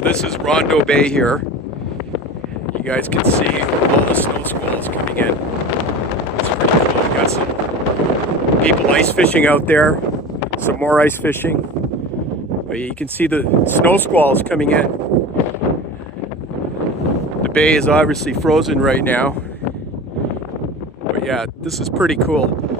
So this is Rondeau Bay here. You guys can see all the snow squalls coming in. It's pretty cool. We got some people ice fishing out there, some more ice fishing. But you can see the snow squalls coming in. The bay is obviously frozen right now. But yeah, this is pretty cool.